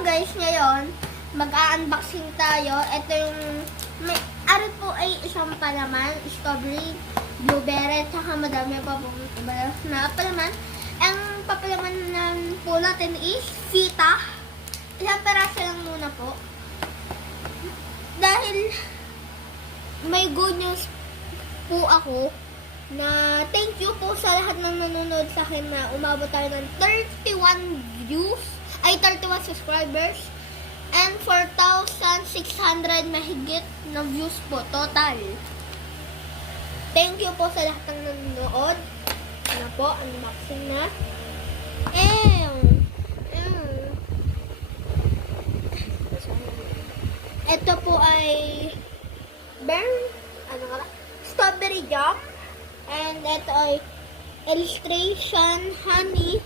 guys, ngayon, mag-unboxing tayo. Ito yung, ano po ay isang palaman, strawberry, blueberry, tsaka madami pa po na palaman. Ang papalaman ng po natin is Vita. Isang peraso lang muna po. Dahil may good news po ako na thank you po sa lahat ng nanonood sa akin na umabot tayo ng 31 views, ay 31 subscribers, and 4,600 mahigit na views po total. Thank you po sa lahat ng nanonood. Ano po, unboxing na. Ito po ay strawberry jam. And ito ay illustration honey